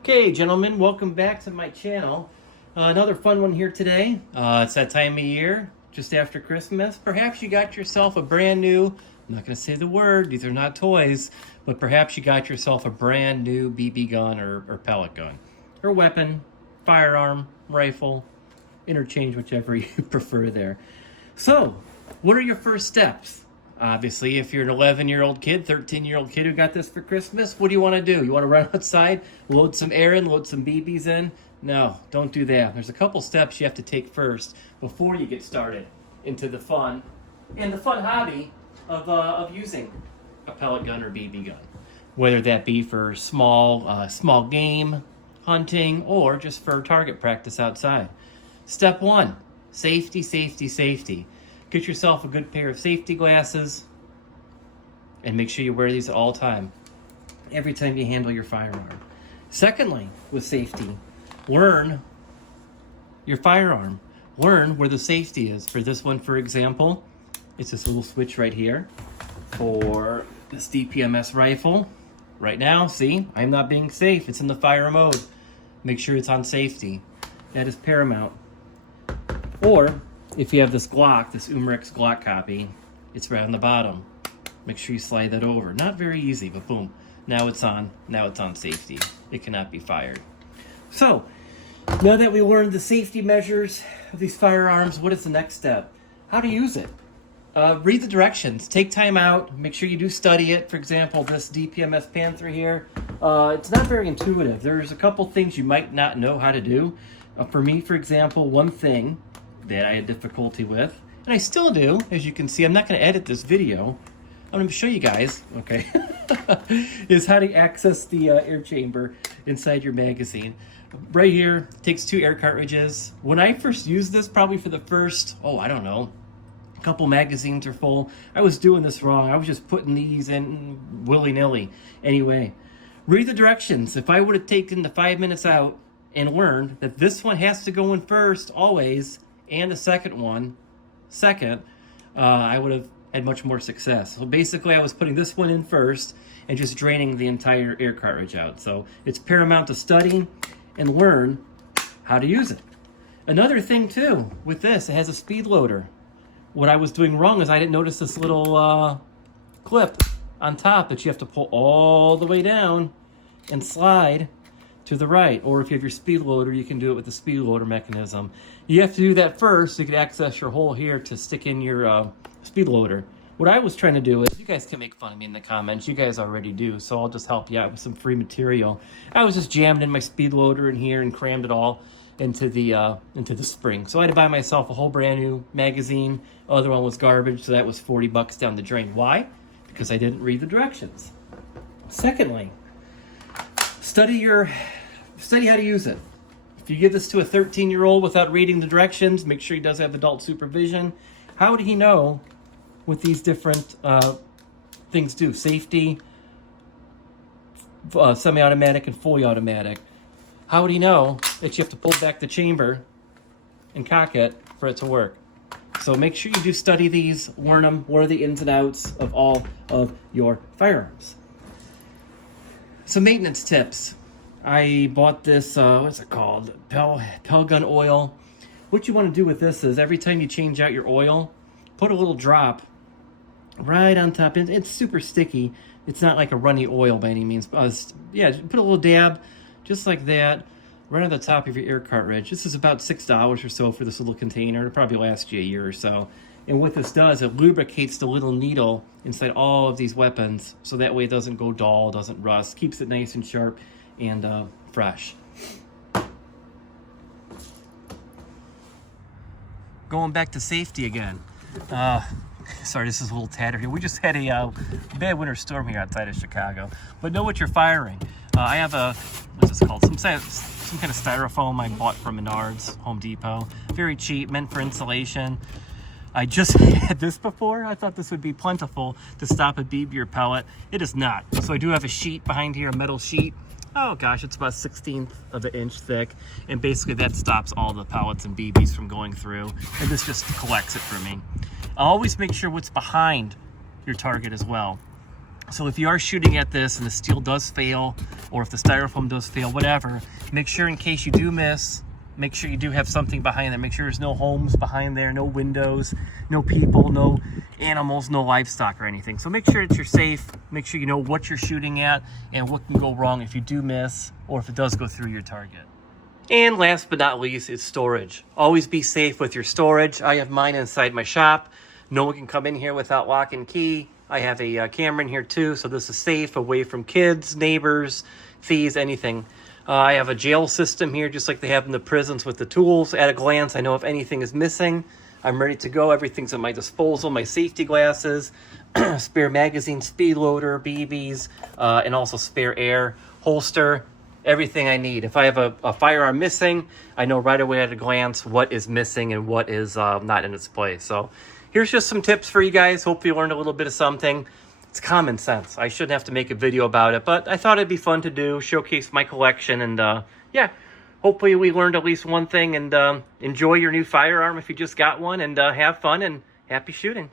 Okay, gentlemen, welcome back to my channel. Another fun one here today. It's that time of year, just after Christmas. Perhaps you got yourself a brand new, I'm not going to say the word, these are not toys, but perhaps you got yourself a brand new BB gun or pellet gun, or weapon, firearm, rifle, interchange whichever you prefer there. So, what are your first steps? Obviously, if you're an 11-year-old kid, 13-year-old kid who got this for Christmas, what do you want to do? You want to run outside, load some air in, load some BBs in? No, don't do that. There's a couple steps you have to take first before you get started into the fun hobby of using a pellet gun or BB gun, whether that be for small game hunting or just for target practice outside. Step one, safety, safety, safety. Get yourself a good pair of safety glasses and make sure you wear these at all time, every time you handle your firearm. Secondly, with safety, learn your firearm. Learn where the safety is. For this one, for example, it's this little switch right here for this DPMS rifle. Right now, see, I'm not being safe. It's in the fire mode. Make sure it's on safety. That is paramount. Or, if you have this Glock, this Umrex Glock copy, it's right on the bottom. Make sure you slide that over. Not very easy, but boom. Now it's on safety. It cannot be fired. So, now that we learned the safety measures of these firearms, what is the next step? How to use it. Read the directions. Take time out. Make sure you do study it. For example, this DPMS Panther here. It's not very intuitive. There's a couple things you might not know how to do. For me, for example, one thing that I had difficulty with, and I still do, as you can see. I'm not going to edit this video. I'm going to show you guys, okay, is how to access the air chamber inside your magazine. Right here, takes 2 air cartridges. When I first used this, probably for the first, I don't know, a couple magazines are full, I was doing this wrong. I was just putting these in willy-nilly. Anyway, read the directions. If I would have taken the 5 minutes out and learned that this one has to go in first, always, and the second one second, I would have had much more success. So basically I was putting this one in first and just draining the entire air cartridge out. So it's paramount to study and learn how to use it. Another thing too with this, it has a speed loader. What I was doing wrong is I didn't notice this little clip on top that you have to pull all the way down and slide to the right. Or if you have your speed loader, you can do it with the speed loader mechanism. You have to do that first so you can access your hole here to stick in your speed loader. What I was trying to do is, you guys can make fun of me in the comments, you guys already do, so I'll just help you out with some free material. I was just jammed in my speed loader in here and crammed it all into the spring. So I had to buy myself a whole brand new magazine. Other one was garbage, so that was 40 bucks down the drain. Why? Because I didn't read the directions. Secondly, study how to use it. If you give this to a 13-year-old without reading the directions, make sure he does have adult supervision. How would he know what these different things do? Safety, semi-automatic, and fully automatic. How would he know that you have to pull back the chamber and cock it for it to work? So make sure you do study these, learn them, what are the ins and outs of all of your firearms. Some maintenance tips. I bought this, what's it called? Pel gun oil. What you want to do with this is every time you change out your oil, put a little drop right on top. It's super sticky. It's not like a runny oil by any means. Yeah, put a little dab just like that right on the top of your air cartridge. This is about $6 or so for this little container. It'll probably last you a year or so. And what this does, it lubricates the little needle inside all of these weapons, so that way it doesn't go dull, doesn't rust, keeps it nice and sharp and fresh. Going back to safety again. Sorry, this is a little tattered here. We just had a bad winter storm here outside of Chicago. But know what you're firing. I have what's this called? Some kind of styrofoam I bought from Menards, Home Depot. Very cheap, meant for insulation. I just had this before. I thought this would be plentiful to stop a BB or pellet. It is not. So I do have a sheet behind here, a metal sheet. Oh gosh, it's about 1/16 of an inch thick. And basically that stops all the pellets and BBs from going through. And this just collects it for me. Always make sure what's behind your target as well. So if you are shooting at this and the steel does fail, or if the styrofoam does fail, whatever, make sure in case you do miss, make sure you do have something behind there. Make sure there's no homes behind there, no windows, no people, no animals, no livestock or anything. So make sure that you're safe. Make sure you know what you're shooting at and what can go wrong if you do miss or if it does go through your target. And last but not least is storage. Always be safe with your storage. I have mine inside my shop. No one can come in here without lock and key. I have a camera in here too, so this is safe, away from kids, neighbors, thieves, anything. I have a jail system here, just like they have in the prisons with the tools. At a glance, I know if anything is missing. I'm ready to go. Everything's at my disposal. My safety glasses, spare magazine, speed loader, BBs, and also spare air, holster, everything I need. If I have a firearm missing, I know right away at a glance what is missing and what is not in its place. So here's just some tips for you guys. Hope you learned a little bit of something. It's common sense. I shouldn't have to make a video about it, but I thought it'd be fun to do, showcase my collection, and yeah, hopefully we learned at least one thing, and enjoy your new firearm if you just got one, and have fun and happy shooting.